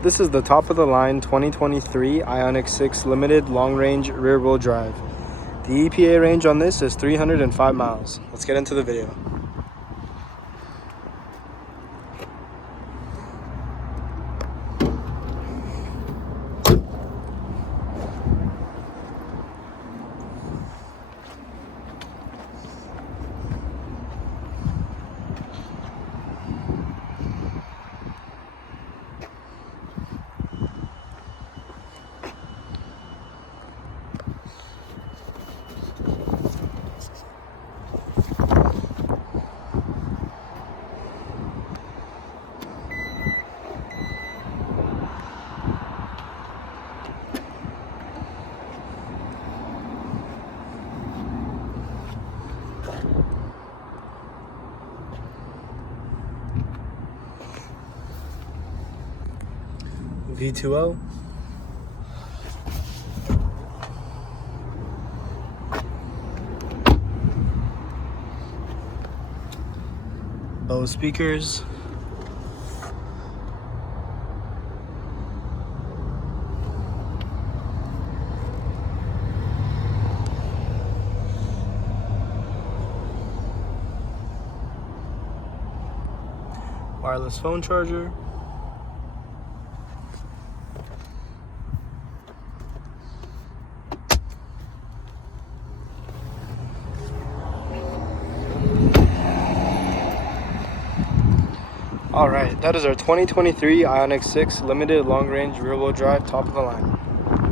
This is the top of the line 2023 IONIQ 6 limited long range rear wheel drive. The EPA range on this is 305 miles. Let's get into the video. V2O. Bose speakers. Wireless phone charger. Alright, that is our 2023 IONIQ 6 limited long range rear wheel drive top of the line.